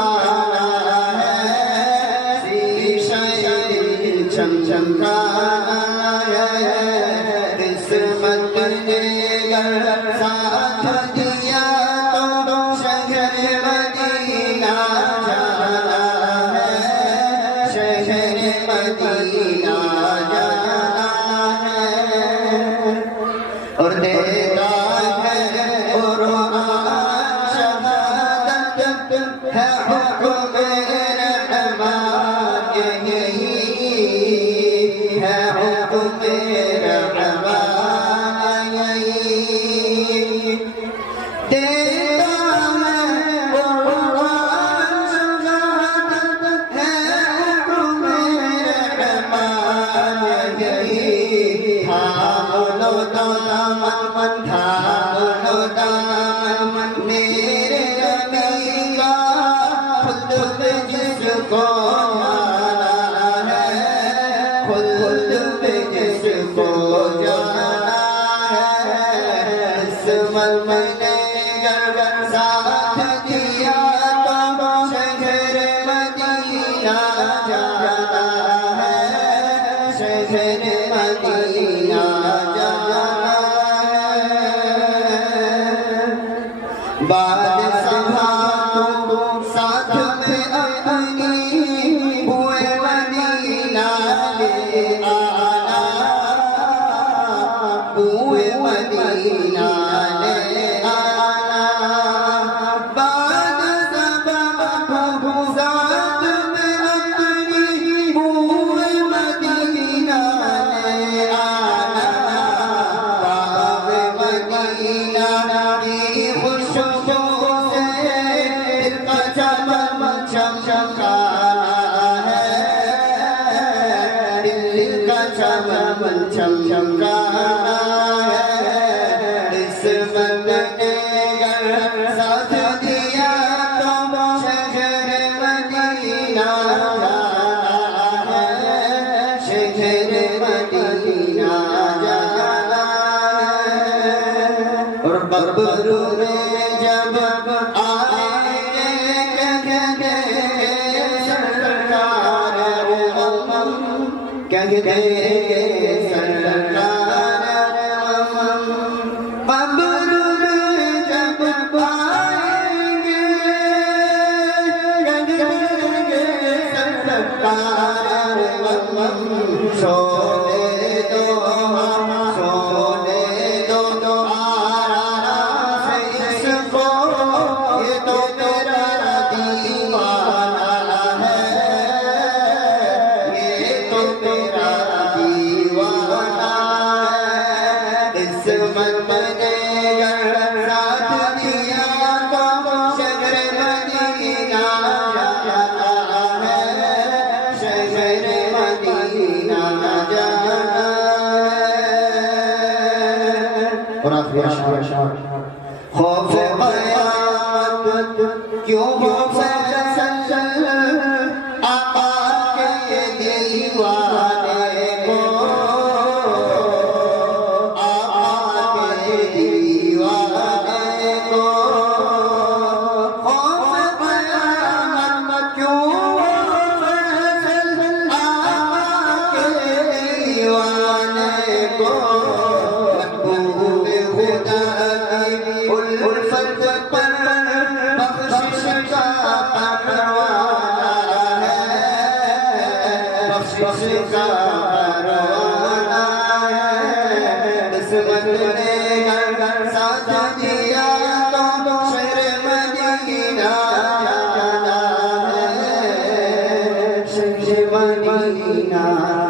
نکالا ہے شیشے چمچمکایا ہے قسمت نے گر ساتھ دیا تو شہر مدینہ جانا ہے شہر مدینہ جانا ہے اور دیتا ہے قرآن شہادت ہے حکم رحمان یہی ہے حکم رحمان یہی دیتا ہے قرآن شہادت ہے حکم رحمان یہی تھام لو دامن تھام لو دامن میرے نبی کا خود پہ جس کو جانا ہے خود پہ جس کو جانا ہے قسمت نے گر ساتھ دیا تو شہر مدینہ جانا ہے شہر مدینہ جانا ہے بادشاہ تو ساتھ میں اپنی ہوئے مدینہ لے آنا ہوئے مدینہ لے آنا بادشاہ تو ساتھ میں اپنی ہوئے مدینہ لے آنا مدینہ کی خوشبو سے دل کا چمن چمکانا ہے دل کا چمن چمکانا ہے قسمت نے گر ساتھ دیا تو شہر مدینہ جانا ہے شہر مدینہ جانا ہے اور ببرو نے جب آئے کہتے سرکار کہتے سرکار ببرو نے جب آئیں گے کہتے سرکار سونے دو آرام سے اس کو یہ تو میرا دیوانہ ہے یہ تو میرا دیوانہ ہے قسمت نے گر ساتھ دیا تو شہر مدینہ جانا ہے شہر مدینہ جانا ہے اور آخری خوف قیامت کیوں مسلسل آقا کے دیوانے کو آقا کے دیوانے کو خوف قیامت کیوں مسلسل آقا کے دیوانے کو محبوب خدا کی الفت پر بخشش کا پروانہ ہے بخشش کا پروانہ ہے قسمت نے گر ساتھ دیا تو شہر مدینہ جانا ہے شہر مدینہ